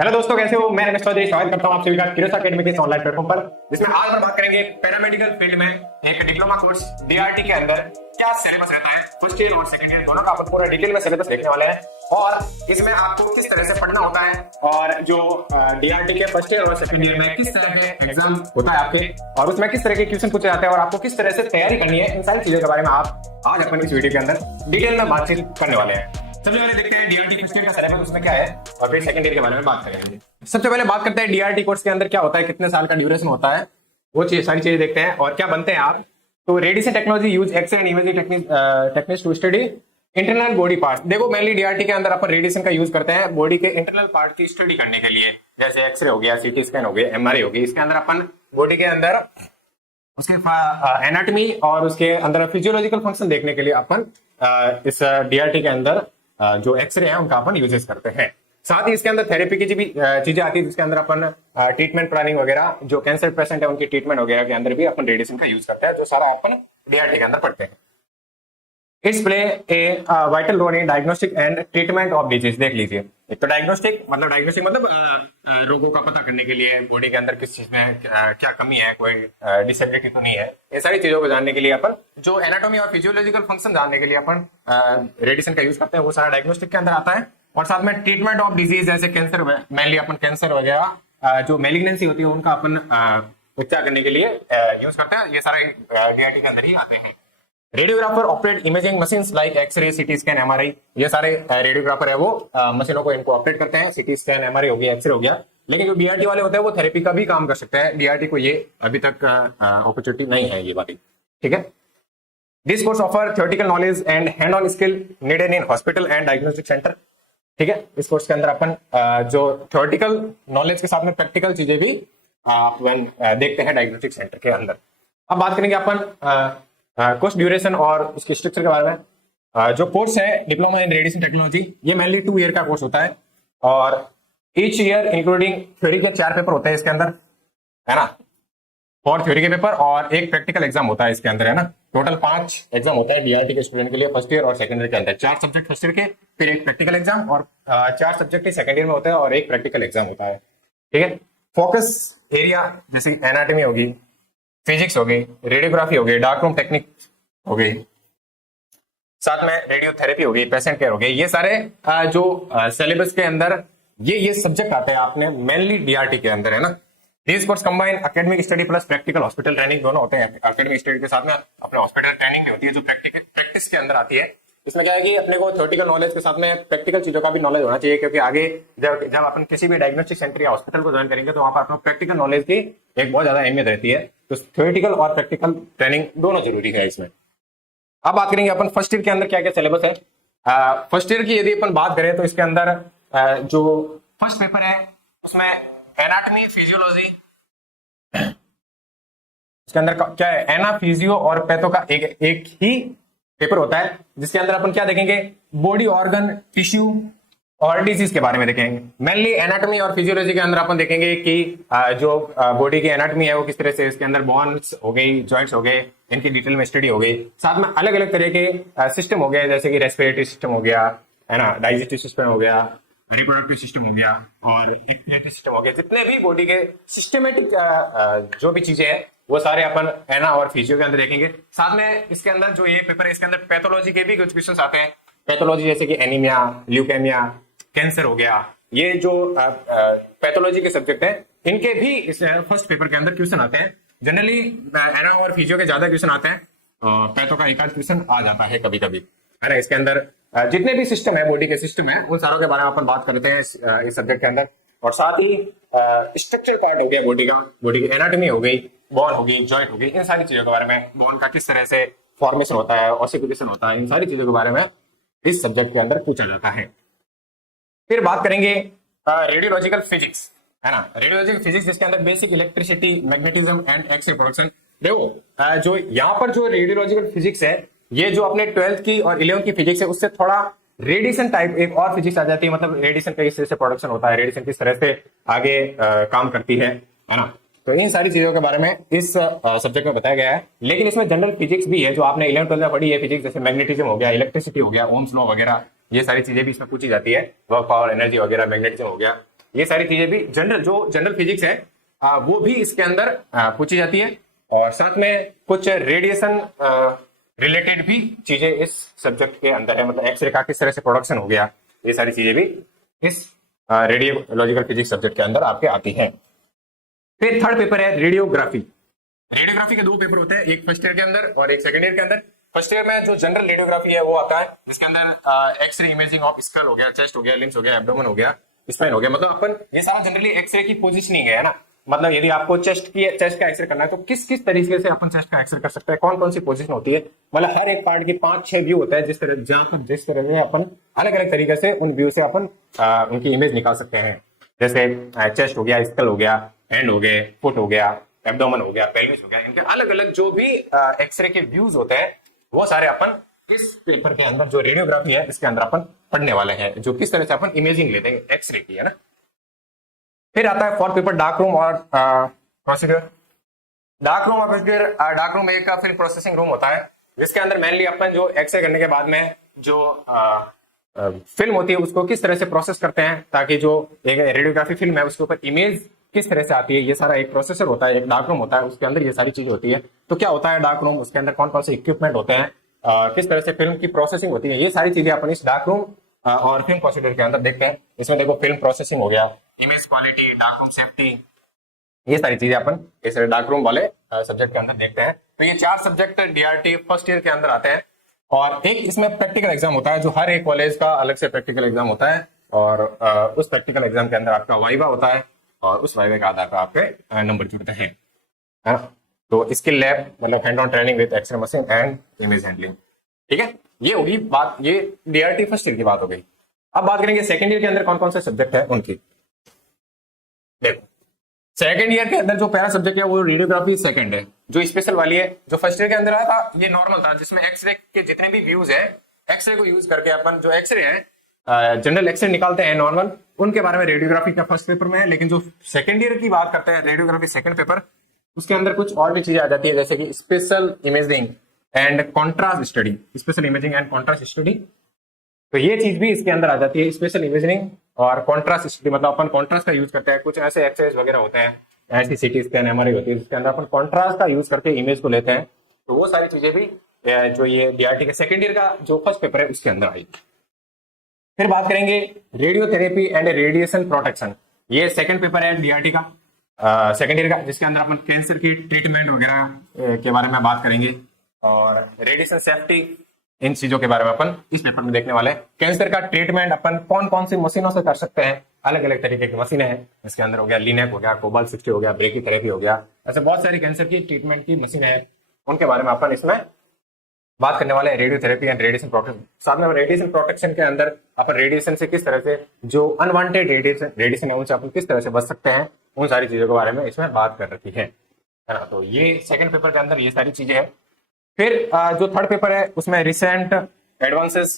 Hello दोस्तों, कैसे हो? मैं रमेश चौधरी स्वागत करता हूं आप सभी का क्यूरियस एकेडमी के ऑनलाइन प्लेटफॉर्म पर, जिसमें आज हम बात करेंगे पैरामेडिकल फील्ड में एक डिप्लोमा कोर्स डीआरटी के अंदर क्या सिलेबस रहता है। फर्स्ट ईयर और सेकंड ईयर दोनों का अपन पूरा डिटेल में सिलेबस देखने वाले हैं और इसमें आपको किस तरह से पढ़ना होता है और जो डीआरटी के फर्स्ट ईयर और सेकंड ईयर में किस तरह के एग्जाम होता है आपके और उसमें किस तरह के क्वेश्चन पूछे जाते हैं और आपको किस तरह से तैयारी करनी है, इन सारी चीजों के बारे में आप आज अपन इस वीडियो के अंदर डिटेल में बातचीत करने वाले हैं। सबसे पहले देखते हैं डीआरटी फर्स्ट ईयर का सिलेबस उसमें क्या है और फिर सेकंड ईयर के बारे में बात करेंगे। सबसे पहले बात करते हैं डीआरटी कोर्स के अंदर क्या होता है, कितने साल का ड्यूरेशन होता है, वो सारी चीजें देखते हैं और क्या बनते हैं आप। तो radiation technology use X and imaging techniques to study internal body part. देखो मेनली डीआरटी के अंदर अपन रेडिएशन का यूज करते हैं बॉडी के इंटरनल पार्ट की स्टडी करने के लिए, जैसे एक्सरे हो गया, सीटी स्कैन हो गया, एमआरआई हो गई। इसके अंदर अपन बॉडी के अंदर उसके एनाटॉमी और उसके अंदर फिजियोलॉजिकल फंक्शन देखने के लिए अपन इस डीआरटी के अंदर जो एक्सरे है उनका अपन यूजेस करते हैं। साथ ही इसके अंदर थेरेपी की भी चीजें आती है, जिसके अंदर अपन ट्रीटमेंट प्लानिंग वगैरह, जो कैंसर पेशेंट है उनकी ट्रीटमेंट वगैरह के अंदर भी अपन रेडिएशन का यूज करते हैं, जो सारा अपन डीआरटी के अंदर पढ़ते हैं। It's play a vital role in diagnostic and treatment of disease. देख लीजिए, एक तो डायग्नोस्टिक मतलब रोगों का पता करने के लिए बॉडी के अंदर किस चीज में क्या कमी है, कोई डिसेबिलिटी तो नहीं है, ये सारी चीजों को जानने के लिए अपन जो एनाटॉमी और फिजियोलॉजिकल फंक्शन जानने के लिए अपन रेडिएशन का यूज करते हैं, वो सारा डायग्नोस्टिक के अंदर आता है। और साथ में ट्रीटमेंट ऑफ डिजीज, जैसे कैंसर, मेनली अपन कैंसर वगैरह जो मेलिग्नेंसी होती है उनका अपन उपचार करने के लिए यूज करते हैं, ये सारे डीआरटी के अंदर ही आते हैं। Radiographer operate imaging machines like X-ray, CT scan, MRI. ये सारे रेडियोग्राफर है वो मशीनों को इनको ऑपरेट करते हैं। सीटी स्कैन, एमआरआई हो गया, एक्सरे हो गया। लेकिन जो डीआरटी वाले होते हैं वो थेरेपी का भी काम कर सकते हैं। डीआरटी को ये अभी तक अपॉर्चुनिटी नहीं है ये वाली, ठीक है। This course offer theoretical knowledge and hand on skill needed in hospital and diagnostic centre, ठीक है। इस कोर्स के अंदर अपन जो थ्योरेटिकल नॉलेज के साथ में प्रैक्टिकल चीजें भी देखते हैं डायग्नोस्टिक सेंटर के अंदर। अब बात करेंगे अपन कोर्स ड्यूरेशन और उसके स्ट्रक्चर के बारे में। जो कोर्स है डिप्लोमा इन रेडिएशन टेक्नोलॉजी, ये मेनली 2 ईयर का कोर्स होता है और ईच ईयर इंक्लूडिंग थ्योरी के 4 पेपर होते हैं इसके अंदर, है ना। 4 थ्योरी के पेपर और एक प्रैक्टिकल एग्जाम होता है इसके अंदर, है ना। टोटल 5 एग्जाम होता है डीआरटी के स्टूडेंट के लिए फर्स्ट ईयर और सेकंड ईयर के अंदर। 4 सब्जेक्ट फर्स्ट ईयर के, फिर एक प्रैक्टिकल एग्जाम और 4 सब्जेक्ट ही सेकंड ईयर में होता है और एक प्रैक्टिकल एग्जाम होता है, ठीक है। फोकस एरिया जैसे एनाटॉमी होगी, फिजिक्स हो गई, रेडियोग्राफी हो गई, डार्क रूम टेक्निक हो गई, साथ में रेडियोथेरेपी हो गई, पेशेंट केयर हो गई। ये सारे जो सिलेबस के अंदर ये सब्जेक्ट आते हैं आपने मेनली डीआरटी के अंदर, है ना। This course combine academic study plus practical hospital training, दोनों होते हैं। एकेडमिक स्टडी के साथ में अपने हॉस्पिटल ट्रेनिंग भी होती है जो प्रैक्टिस के अंदर आती है। इसमें क्या है कि अपने को थ्योरेटिकल नॉलेज के साथ में प्रैक्टिकल चीजों का भी नॉलेज होना चाहिए, क्योंकि आगे जब अपन किसी भी डायग्नोस्टिक सेंटर या हॉस्पिटल को ज्वाइन करेंगे तो वहां पर अपना प्रैक्टिकल नॉलेज की एक बहुत ज्यादा अहमियत रहती है। तो थ्योरेटिकल और प्रैक्टिकल ट्रेनिंग दोनों जरूरी है इसमें। अब बात करेंगे अपन फर्स्ट ईयर के अंदर क्या क्या सिलेबस है। फर्स्ट ईयर की यदि अपन बात करें तो इसके अंदर जो फर्स्ट पेपर है उसमें एनाटॉमी, फिजियोलॉजी, इसके अंदर क्या है, एना, फिजियो और पैथो का एक ही पेपर होता है, जिसके अंदर अपन क्या देखेंगे, बॉडी ऑर्गन, टिश्यू और डिजीज के बारे में देखेंगे। मेनली एनाटॉमी और फिजियोलॉजी के अंदर अपन देखेंगे कि जो बॉडी की एनाटॉमी है वो किस तरह से, इसके अंदर बोन्स हो गई, जॉइंट्स हो गए, इनकी डिटेल में स्टडी हो गई। साथ में अलग अलग तरह के सिस्टम हो गए, जैसे कि रेस्पिरेटरी सिस्टम हो गया, है ना, डाइजेस्टिव सिस्टम हो गया, रिप्रोडक्टिव सिस्टम हो गया और एक्सक्रीटरी सिस्टम हो गया। जितने भी बॉडी के सिस्टमेटिक जो भी चीजें हैं वो सारे अपन एना और फिजियो के अंदर देखेंगे। साथ में इसके अंदर जो ये पेपर है इसके अंदर पैथोलॉजी के भी कुछ क्वेश्चन आते हैं। पैथोलॉजी जैसे कि एनीमिया, ल्यूकेमिया, कैंसर हो गया, ये जो पैथोलॉजी के सब्जेक्ट है इनके भी इस फर्स्ट पेपर के अंदर क्वेश्चन आते हैं। जनरली एना और फिजियो के ज्यादा क्वेश्चन आते हैं, पैथो का एक आध क्वेश्चन आ जाता है कभी कभी, है ना। इसके अंदर जितने भी सिस्टम है, बॉडी के सिस्टम है, उन सारों के बारे में अपन बात करते हैं इस सब्जेक्ट के अंदर। और साथ ही स्ट्रक्चर पार्ट हो गया बॉडी का, बॉडी की एनाटॉमी हो गई, बोन हो गई, जॉइंट हो गई, इन सारी चीजों के बारे में, बोन का किस तरह से फॉर्मेशन होता है, ऑसिफिकेशन होता है, इन सारी चीजों के बारे में इस सब्जेक्ट के अंदर पूछा जाता है। फिर बात करेंगे रेडियोलॉजिकल फिजिक्स, है ना। रेडियोलॉजिकल फिजिक्स जिसके अंदर basic electricity, magnetism and X-ray production. देखो जो यहाँ पर जो रेडियोलॉजिकल फिजिक्स है, ये जो अपने 12th की और 11th की फिजिक्स है उससे थोड़ा रेडिएशन टाइप एक और फिजिक्स आ जाती है। मतलब रेडिएशन का किस तरह से प्रोडक्शन होता है, रेडिएशन किस तरह से आगे काम करती है ना। तो इन सारी चीजों के बारे में इस सब्जेक्ट में बताया गया है। लेकिन इसमें जनरल फिजिक्स भी है जो आपने 11th 12th में पढ़ी है फिजिक्स, जैसे मैग्नेटिज्म हो गया, इलेक्ट्रिसिटी हो गया, ओम्स लॉ वगैरह, ये सारी चीजें भी इसमें पूछी जाती है। वर्क, पावर, एनर्जी वगैरह, मैग्नेटिज्म हो गया, ये सारी चीजें भी जनरल फिजिक्स है वो भी इसके अंदर पूछी जाती है। और साथ में कुछ रेडिएशन रिलेटेड भी चीजें इस सब्जेक्ट के अंदर है, मतलब एक्सरे का किस तरह से प्रोडक्शन हो गया, ये सारी चीजें भी इस रेडियोलॉजिकल फिजिक्स सब्जेक्ट के अंदर आपके आती हैं। फिर थर्ड पेपर है रेडियोग्राफी। रेडियोग्राफी के दो पेपर होते हैं, एक फर्स्ट ईयर के अंदर और एक सेकंड ईयर के अंदर। फर्स्ट ईयर में जो जनरल रेडियोग्राफी है वो आता है, जिसके अंदर एक्सरे इमेजिंग ऑफ स्कल हो गया, चेस्ट हो गया, लिम्स हो गया, एब्डोमेन हो गया, स्पाइन हो गया। मतलब अपन ये सारा जनरली एक्सरे की पोजीशनिंग है ना, मतलब यदि आपको चेस्ट का एक्सरे करना है तो किस किस तरीके से अपन चेस्ट का एक्सरे कर सकते हैं, कौन कौन सी पोजीशन होती है, मतलब हर एक पार्ट की 5-6 व्यू होता है, जिस तरह से अपन अलग अलग तरीके से उन व्यू से अपन उनकी इमेज निकाल सकते हैं। जैसे चेस्ट हो गया, स्कल हो गया, हैंड हो गए, फुट हो गया, एब्डोमेन हो गया, पेल्विस हो गया, इनके अलग अलग जो भी एक्सरे के व्यूज होते हैं वो सारे अपन इस पेपर के अंदर जो रेडियोग्राफी है इसके अंदर अपन पढ़ने वाले हैं, जो किस तरह से अपन इमेजिंग लेते हैं एक्सरे की, है ना। फिर आता है फोर्थ पेपर डार्क रूम और प्रोसीड्यूर। डार्क रूम एक फिल्म प्रोसेसिंग रूम होता है, जिसके अंदर मेनली अपन जो एक्सरे करने के बाद में जो फिल्म होती है उसको किस तरह से प्रोसेस करते हैं, ताकि जो एक रेडियोग्राफी फिल्म है उसके ऊपर इमेज किस तरह से आती है, ये सारा एक प्रोसेसर होता है, एक डार्क रूम होता है, उसके अंदर ये सारी चीजें होती है। तो क्या होता है डार्क रूम, उसके अंदर कौन कौन से इक्विपमेंट होते हैं, किस तरह से फिल्म की प्रोसेसिंग होती है, ये सारी चीजें अपन इस डार्क रूम और फिल्म प्रोसीड्यूर के अंदर देखते हैं। इसमें देखो फिल्म प्रोसेसिंग हो गया, image quality, dark room safety, ये सारी चीजें अपन इस डार्क रूम वाले सब्जेक्ट के अंदर देखते हैं। तो ये 4 सब्जेक्ट डीआरटी फर्स्ट ईयर के अंदर आते हैं। और एक इसमें प्रैक्टिकल एग्जाम होता है, जो हर एक कॉलेज का अलग से प्रैक्टिकल एग्जाम होता है, और उस प्रैक्टिकल एग्जाम के अंदर आपका वाइवा होता है, और उस वाइवा के आधार पर आपके नंबर जुड़ते हैं, है ना। तो स्किल लैब मतलब hand on training with X-ray machine and image handling, ठीक है। ये होगी बात, ये डीआरटी फर्स्ट ईयर की बात हो गई। अब बात करेंगे सेकंड ईयर के अंदर कौन कौन से सब्जेक्ट है उनकी। देखो सेकंड ईयर के अंदर जो पहला सब्जेक्ट है वो रेडियोग्राफी सेकंड है, जो स्पेशल वाली है। जो फर्स्ट ईयर के अंदर आया था ये नॉर्मल था, जिसमें एक्सरे के जितने भी व्यूज है, एक्सरे को यूज करके अपन जो एक्सरे है जनरल एक्सरे निकालते हैं नॉर्मल, उनके बारे में रेडियोग्राफी का फर्स्ट पेपर में है। लेकिन जो सेकंड ईयर की बात करते हैं रेडियोग्राफी सेकंड पेपर, उसके अंदर कुछ और भी चीजें आ जाती है, जैसे कि special imaging and contrast study, special imaging and contrast study. तो ये चीज भी इसके अंदर आ जाती है, स्पेशल इमेजिंग और कॉन्ट्रास्ट स्टडी, मतलब अपन कॉन्ट्रास्ट का यूज करते हैं। कुछ ऐसे एक्सरेज वगैरह होते हैं, ऐसी सीटी स्कैन एमआरआई होती है, जिसके अंदर अपन कॉन्ट्रास्ट का यूज करके इमेज को लेते हैं। तो वो सारी चीजें भी जो ये डीआरटी के सेकंड ईयर का जो फर्स्ट पेपर है उसके अंदर आई। फिर बात करेंगे रेडियोथेरेपी एंड रेडिएशन प्रोटेक्शन, ये सेकंड पेपर है डीआरटी का सेकंड ईयर का, जिसके अंदर अपन कैंसर की ट्रीटमेंट वगैरह के बारे में बात करेंगे, और रेडिएशन सेफ्टी, इन चीजों के बारे में अपन इस पेपर में देखने वाले हैं। कैंसर का ट्रीटमेंट अपन कौन कौन सी मशीनों से कर सकते हैं, अलग अलग तरीके की मशीनें हैं, इसके अंदर हो गया लिनेक हो गया, कोबाल्ट 60 हो गया, ब्रेकीथेरेपी हो गया, ऐसे बहुत सारी कैंसर की ट्रीटमेंट की मशीनें हैं, उनके बारे में अपन इसमें बात करने वाले हैं। रेडियोथेरेपी एंड रेडिएशन प्रोटेक्शन, साथ में रेडिएशन प्रोटेक्शन के अंदर अपन रेडिएशन से किस तरह से जो अनवांटेड रेडिएशन है उनसे अपन किस तरह से बच सकते हैं, उन सारी चीजों के बारे में इसमें बात कर रखी है ना। तो ये सेकंड पेपर के अंदर ये सारी चीजें हैं। फिर जो थर्ड पेपर है उसमें रिसेंट एडवांसेस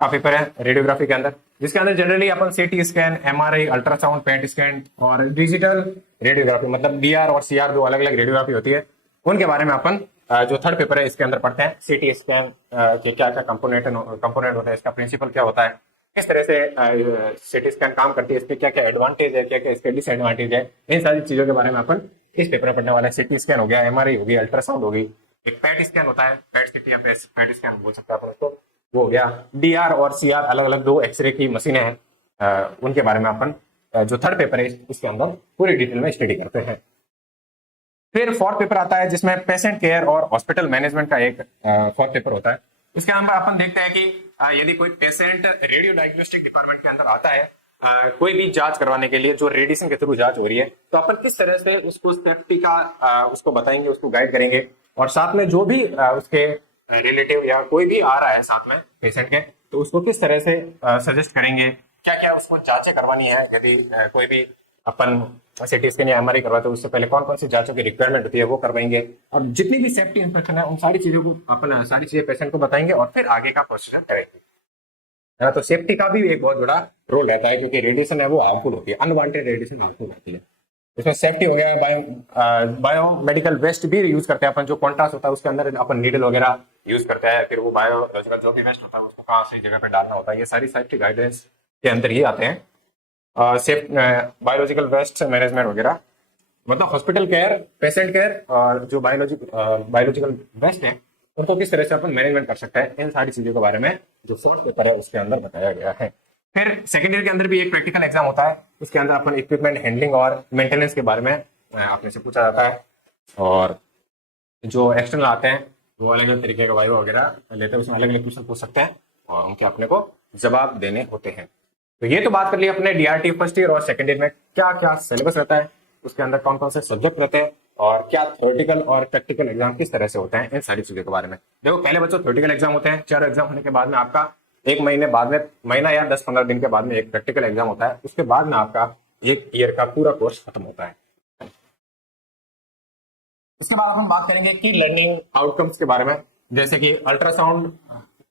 का पेपर है रेडियोग्राफी के अंदर, जिसके अंदर जनरली अपन CT scan, MRI, ultrasound, PET scan और डिजिटल रेडियोग्राफी, मतलब डीआर और सीआर दो अलग अलग रेडियोग्राफी होती है, उनके बारे में अपन जो थर्ड पेपर है इसके अंदर पढ़ते हैं। सीटी स्कैन के क्या क्या कंपोनेंट होता है, इसका प्रिंसिपल क्या होता है, किस तरह से सीटी स्कैन काम करती है, इसके क्या क्या एडवांटेज है, क्या क्या इसके डिसएडवांटेज है, इन सारी चीजों के बारे में अपन इस पेपर में पढ़ने वाला है। सीटी स्कैन हो गया, एमआरआई होगी, अल्ट्रासाउंड होगी, एक पेट स्कैन होता है, पेट सीटी या पेट स्कैन बोल सकते हैं अपन उसको, वो हो गया। डीआर और सीआर अलग अलग दो एक्सरे की मशीनें हैं, उनके बारे में अपन जो थर्ड पेपर है इसके अंदर पूरी डिटेल में स्टडी करते हैं। फिर फोर्थ पेपर आता है जिसमें पेशेंट केयर और हॉस्पिटल मैनेजमेंट का एक फोर्थ पेपर होता है। इसके अंदर अपन देखते हैं कि यदि कोई पेशेंट रेडियो डायग्नोस्टिक डिपार्टमेंट के अंदर आता है कोई भी जांच करवाने के लिए, जो रेडिएशन के थ्रू जांच हो रही है, तो अपन किस तरह से उसको सेफ्टी का उसको बताएंगे, उसको गाइड करेंगे, और साथ में जो भी उसके रिलेटिव या कोई भी आ रहा है साथ में पेशेंट के, तो उसको किस तरह से सजेस्ट करेंगे, क्या क्या उसको जांचें करवानी है, यदि कोई भी अपन सीटी स्कैन या एमआरआई करवाते हैं उससे पहले कौन कौन सी जांचों की रिक्वायरमेंट होती है वो करवाएंगे, और जितनी भी सेफ्टी इंस्पेक्शन है उन सारी चीजों को अपन सारी चीजें पेशेंट को बताएंगे और फिर आगे का प्रोसीजर करेंगे, है ना। तो सेफ्टी का भी एक बहुत बड़ा रोल रहता है, क्योंकि रेडिएशन है वो हार्मफुल होती है, अनवांटेड रेडिएशन हार्मफुल होती है। इसमें सेफ्टी हो गया, बायोमेडिकल वेस्ट भी यूज करते हैं अपन, जो कॉन्ट्रास्ट होता है उसके अंदर अपन नीडल वगैरह यूज करते हैं, फिर वो बायोलॉजिकल जो भी वेस्ट होता है उसको कहाँ सी जगह पे डालना होता है, ये सारी सेफ्टी गाइडेंस के अंदर ही आते हैं। सेफ बायोलॉजिकल वेस्ट मैनेजमेंट वगैरह, मतलब हॉस्पिटल केयर, पेशेंट केयर और जो बायोलॉजिकल वेस्ट है उनको किस तरह से अपन मैनेजमेंट कर सकते हैं, इन सारी चीजों के बारे में जो फोर्थ पेपर है उसके अंदर बताया गया है। फिर सेकेंड ईयर के अंदर भी एक प्रैक्टिकल एग्जाम होता है, उसके अंदर अपन इक्विपमेंट हैंडलिंग और मेंटेनेंस के बारे में आपने से पूछा जाता है, और जो एक्सटर्नल आते हैं वो अलग अलग तरीके का वाइवा वगैरह लेते हैं, उसमें अलग अलग क्वेश्चन पूछ सकते हैं और उनके अपने को जवाब देने होते हैं। तो ये तो बात कर ली अपने डीआरटी फर्स्ट ईयर और सेकंड ईयर में क्या क्या सिलेबस रहता है, उसके अंदर कौन कौन से सब्जेक्ट रहते हैं और क्या थ्योरेटिकल और प्रैक्टिकल एग्जाम किस तरह से होते हैं, इन सारी चीजों के बारे में। देखो पहले बच्चों थ्योरेटिकल एग्जाम होते हैं, 4 एग्जाम होने के बाद में आपका एक महीने बाद में, महीना या 10-15 दिन के बाद में एक प्रैक्टिकल एग्जाम होता है, उसके बाद में आपका एक ईयर का पूरा कोर्स खत्म होता है। इसके बाद हम बात करेंगे कि लर्निंग आउटकम्स के बारे में, जैसे कि अल्ट्रासाउंड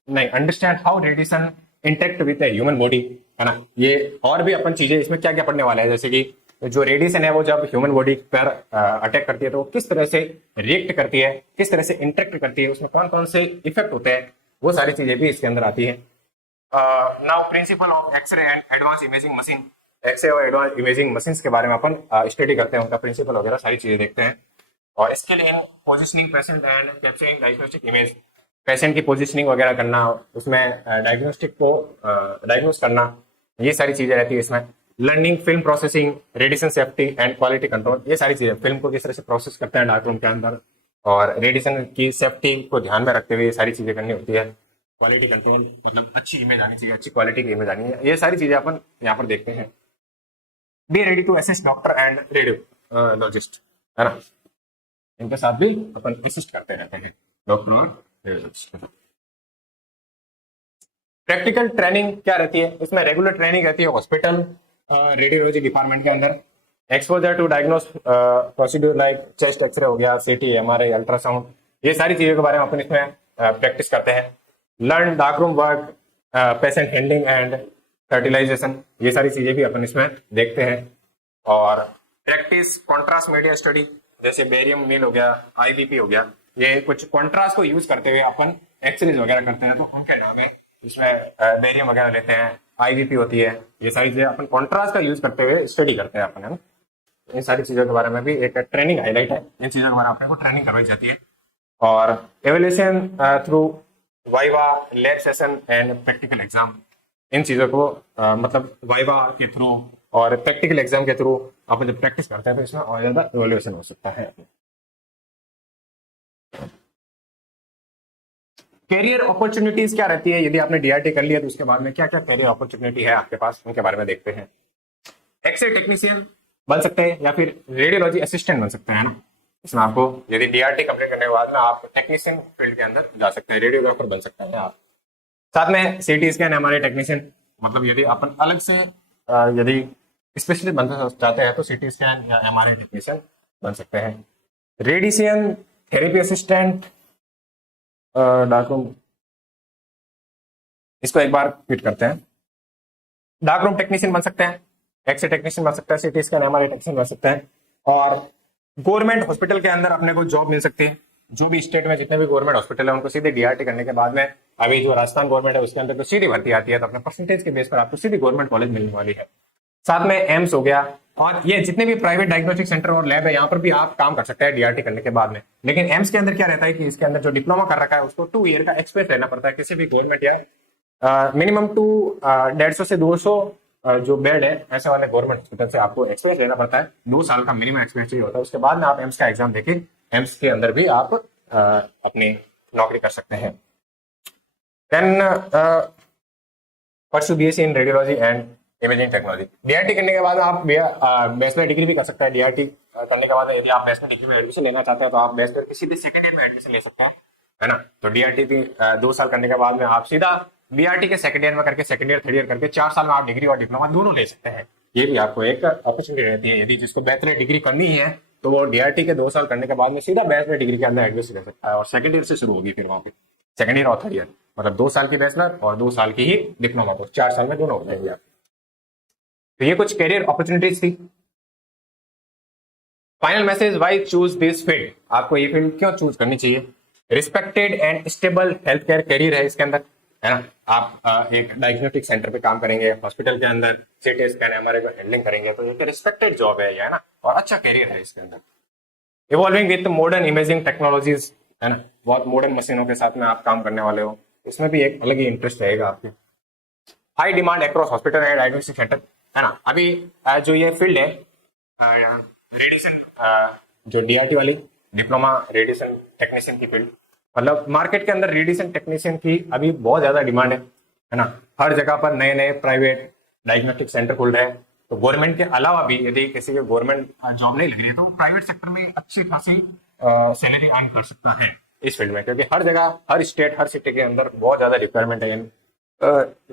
नहीं, understand how radiation interact with the human body, है ना। ये और भी अपन चीजें इसमें क्या क्या पढ़ने वाला है, जैसे कि जो रेडिएशन है वो जब ह्यूमन बॉडी पर अटैक करती है तो वो किस तरह से रिएक्ट करती है, किस तरह से इंटरेक्ट करती है, उसमें कौन कौन से इफेक्ट होते हैं, वो सारी चीजें भी इसके अंदर आती है। Now principle of X-ray and advance imaging machine, X-ray और एडवांस इमेजिंग मशीन के बारे में अपन स्टडी करते हैं, उनका प्रिंसिपल वगैरह सारी चीजें देखते हैं। और skill in positioning patient and capturing diagnostic image, patient की पोजिशनिंग वगैरह करना, उसमें डायग्नोस्टिक को डायग्नोस करना, ये सारी चीजें रहती है इसमें। Learning film processing, radiation safety and quality control, ये सारी चीजें, फिल्म को किस तरह से प्रोसेस करते हैं डार्क रूम के अंदर और रेडिएशन की सेफ्टी को ध्यान में रखते हुए ये सारी चीजें करनी होती है। क्वालिटी कंट्रोल मतलब अच्छी इमेज आनी चाहिए, अच्छी क्वालिटी की इमेज आनी है, ये सारी चीजें अपन यहाँ पर देखते हैं। Be ready to assist doctor and radiologist, है ना, इनके साथ भी अपन असिस्ट करते रहते हैं, डॉक्टर और रेडियोलॉजिस्ट। प्रैक्टिकल ट्रेनिंग क्या रहती है, इसमें रेगुलर ट्रेनिंग रहती है हॉस्पिटल रेडियोलॉजी डिपार्टमेंट के अंदर, exposure to diagnose procedure like chest X-ray हो गया, सीटी, एमआरआई, अल्ट्रासाउंड, ये सारी चीजों के बारे में अपन इसमें प्रैक्टिस करते हैं। Learn dark room work, patient handling and fertilisation, ये सारी चीजें भी अपन इसमें देखते हैं। और प्रैक्टिस कॉन्ट्रास्ट मीडिया स्टडी, जैसे बेरियम मील हो गया, आईबीपी हो गया, ये कुछ कॉन्ट्रास्ट को यूज करते हुए अपन एक्सरेज वगैरह करते हैं, तो उनके नाम है, इसमें बेरियम वगैरह लेते हैं, आईबीपी होती है, ये सारी चीजें अपन कॉन्ट्रास्ट का यूज करते हुए स्टडी करते हैं अपन, है ना। इन सारी चीजों के बारे में भी एक ट्रेनिंग हाईलाइट है, इन चीजों के बारे में अपने को ट्रेनिंग करवाई जाती है। और evaluation through viva, lab session and practical exam, इन चीजों को मतलब वाइवा के थ्रू और प्रैक्टिकल एग्जाम के थ्रू अपन जब प्रैक्टिस करते हैं तो इसमें और ज्यादा एवेल्यूशन हो सकता है। कैरियर अपॉर्चुनिटीज क्या रहती है, यदि आपने डीआरटी कर लिया तो उसके बाद में क्या क्या कैरियर अपॉर्चुनिटी है आपके पास, उनके बारे में देखते हैं। एक्सरे टेक्नीशियन बन सकते हैं या फिर रेडियोलॉजी असिस्टेंट बन सकते हैं, ना। इसमें आपको यदि डीआरटी कंप्लीट करने के बाद में आप टेक्नीशियन फील्ड के अंदर जा सकते हैं, रेडियोग्राफर बन सकते हैं आप। साथ में सीटी स्कैन एमआरआई टेक्नीशियन, मतलब यदि अपन अलग से यदि स्पेशलिस्ट बनना चाहते हैं तो सीटी स्कैन या एमआरआई टेक्नीशियन बन सकते हैं। Radiation therapy assistant, dark room, इसको एक बार रिपीट करते हैं। डार्क रूम टेक्नीशियन बन सकते हैं, एक्सरे टेक्नीशियन बन सकता है, सीटी स्कैन एमआरआई टेक्नीशियन बन सकते हैं। और गवर्नमेंट हॉस्पिटल के अंदर अपने को जॉब मिल सकती है, जो भी स्टेट में जितने भी गवर्नमेंट हॉस्पिटल है उनको सीधे डीआरटी करने के बाद में, अभी जो राजस्थान गवर्नमेंट है उसके अंदर तो सीधी भर्ती आती है, तो अपने परसेंटेज के बेस पर आपको सीधी गवर्नमेंट कॉलेज मिलने वाली है। साथ में एम्स हो गया, और ये जितने भी प्राइवेट डायग्नोस्टिक सेंटर और लैब है यहाँ पर भी आप काम कर सकते हैं डीआरटी करने के बाद में। लेकिन एम्स के अंदर क्या रहता है कि इसके अंदर जो डिप्लोमा कर रखा है उसको 2 ईयर का एक्सपीरियंस रहना पड़ता है किसी भी गवर्नमेंट या मिनिमम 150 से 200 जो बेड है ऐसे वाले गवर्नमेंट हॉस्पिटल से आपको एक्सपीरियंस लेना पड़ता है, 2 साल का मिनिमम एक्सपीरियंस चाहिए होता है। उसके बाद में आप एम्स का एग्जाम देके एम्स के अंदर भी आप अपनी नौकरी कर सकते हैं। Then pursue BSc in radiology and imaging technology, DRT करने के बाद आप बैचलर डिग्री भी कर सकते हैं। डीआरटी करने के बाद यदि आप बैचलर डिग्री में एडमिशन लेना चाहते हैं तो आप बैचलर की सीधे सेकंड ईयर में एडमिशन ले सकते हैं, है ना। तो डीआरटी 2 साल करने के बाद में आप सीधा बीआरटी के सेकंड ईयर में करके, सेकंड ईयर थर्ड ईयर करके 4 साल में आप डिग्री और डिप्लोमा दोनों ले सकते हैं। ये भी आपको एक अपॉर्चुनिटी रहती है। यदि जिसको बैचलर डिग्री करनी है तो वो डीआरटी के 2 साल करने के बाद में सीधा बैचलर डिग्री के अंदर एडमिशन ले सकता है, और सेकंड ईयर से शुरू होगी फिर वहां पे सेकंड ईयर और थर्ड ईयर, मतलब 2 साल की बैचलर और 2 साल की ही डिप्लोमा, तो 4 साल में दोनों हो जाएंगे आप। तो ये कुछ कैरियर अपॉर्चुनिटीज थी। Final message, why choose this field, आपको ये फील्ड क्यों चूज करनी चाहिए। Respected and stable health care career है इसके अंदर, है ना। आप एक डायग्नोस्टिक सेंटर पे काम करेंगे, हॉस्पिटल के अंदर सीटी स्कैन एमआरआई को हैंडलिंग करेंगे, तो एक रिस्पेक्टेड जॉब है ये, है ना, और अच्छा करियर है इसके अंदर। Evolving with modern imaging technologies, है ना, बहुत मॉडर्न मशीनों के साथ में आप काम करने वाले हो, इसमें भी एक अलग ही इंटरेस्ट रहेगा आपके। High demand across hospital and diagnostic centre, है ना। अभी जो ये फील्ड है रेडिएशन, जो डीआरटी वाली डिप्लोमा रेडिएशन टेक्नीशियन की फील्ड, मतलब मार्केट के अंदर रेडिएशन टेक्नीशियन की अभी बहुत ज्यादा डिमांड है ना। हर जगह पर नए नए प्राइवेट डायग्नोस्टिक सेंटर खुल रहे हैं, तो गवर्नमेंट के अलावा भी यदि किसी को गवर्नमेंट जॉब नहीं लग रही है तो प्राइवेट सेक्टर में अच्छी खासी सैलरी अर्न कर सकता है इस फील्ड में, क्योंकि हर जगह, हर स्टेट, हर सिटी के अंदर बहुत ज्यादा रिक्वायरमेंट है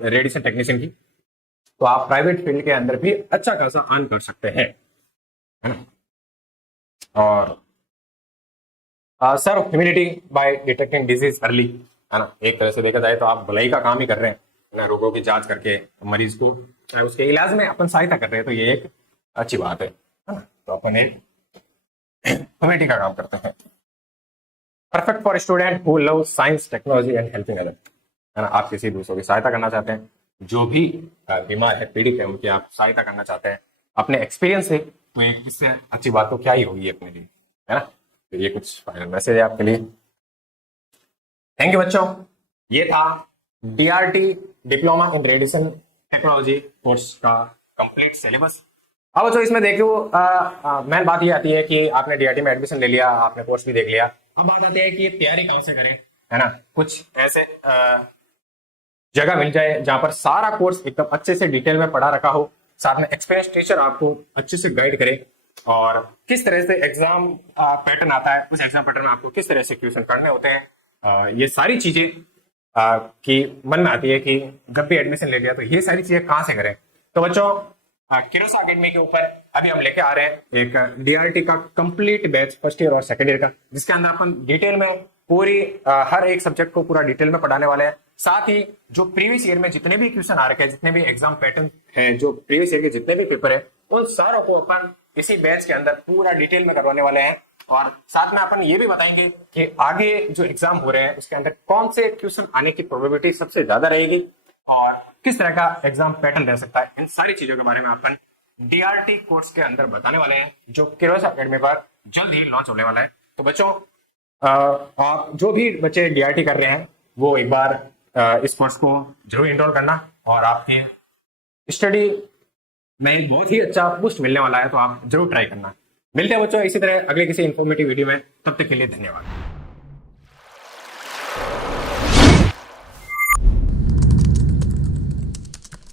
रेडिएशन टेक्नीशियन की, तो आप प्राइवेट फील्ड के अंदर भी अच्छा खासा अर्न कर सकते हैं, है ना। और serve humanity by detecting disease early, है ना। एक तरह से देखा जाए तो आप भलाई का काम ही कर रहे हैं ना, रोगों की जांच करके मरीज को उसके इलाज में अपन सहायता कर रहे हैं, तो ये एक अच्छी बात है ना। तो अपन एक ह्यूमैनिटी का काम करते हैं। Perfect for student who love science technology and helping other, है ना। आप किसी दूसरों की सहायता करना चाहते हैं, जो भी बीमार है, पीड़ित है, उनकी आप सहायता करना चाहते हैं अपने एक्सपीरियंस से, तो इससे अच्छी बात तो क्या ही होगी अपने लिए, है ना। तो ये कुछ फाइनल मैसेज है आपके लिए। थैंक यू बच्चों, ये था DRT diploma in radiation technology course का कंप्लीट सिलेबस। अब बच्चों इसमें देखो मेन बात ये आती है कि आपने डीआरटी में एडमिशन ले लिया, आपने कोर्स भी देख लिया, अब बात आती है कि तैयारी कहाँ से करें, है ना। कुछ ऐसे जगह मिल जाए जहां पर सारा कोर्स एकदम अच्छे से डिटेल में पढ़ा रखा हो, साथ में एक्सपीरियंस टीचर आपको अच्छे से गाइड करे, और किस तरह से एग्जाम पैटर्न आता है, उस एग्जाम पैटर्न में आपको किस तरह से क्वेश्चन करने होते हैं, ये सारी चीजें की मन में आती है कि जब भी एडमिशन ले लिया तो ये सारी चीजें कहाँ से करें। तो बच्चों किरोसा अकेडमी के ऊपर अभी हम लेके आ रहे हैं एक डीआरटी का कंप्लीट बैच, फर्स्ट ईयर और सेकंड ईयर का, जिसके अंदर अपन डिटेल में पूरी हर एक सब्जेक्ट को पूरा डिटेल में पढ़ाने वाले हैं। साथ ही जो प्रीवियस ईयर में जितने भी क्वेश्चन आ रखे हैं, जितने भी एग्जाम पैटर्न है, जो प्रीवियस ईयर के जितने भी पेपर है, उन सारों को अपन इसी बैच के अंदर पूरा डिटेल में करवाने वाले हैं। और साथ में अपन ये भी बताएंगे कि आगे जो एग्जाम हो रहे हैं उसके अंदर कौन से क्वेश्चन आने की प्रोबेबिलिटी सबसे ज्यादा रहेगी और किस तरह का एग्जाम पैटर्न रह सकता है। इन सारी चीजों के बारे में अपन डीआरटी कोर्स के अंदर बताने वाले हैं, जो किरोसा अकेडमी पर जल्द ही लॉन्च होने वाला है। तो बच्चों आप जो भी बच्चे डीआरटी कर रहे हैं वो एक बार इस कोर्स को जरूर इनरोल करना, और आपकी स्टडी में एक बहुत ही अच्छा बूस्ट मिलने वाला है, तो आप जरूर ट्राई करना। मिलते हैं बच्चों इसी तरह अगले किसी इन्फॉर्मेटिव वीडियो में, तब तक के लिए धन्यवाद।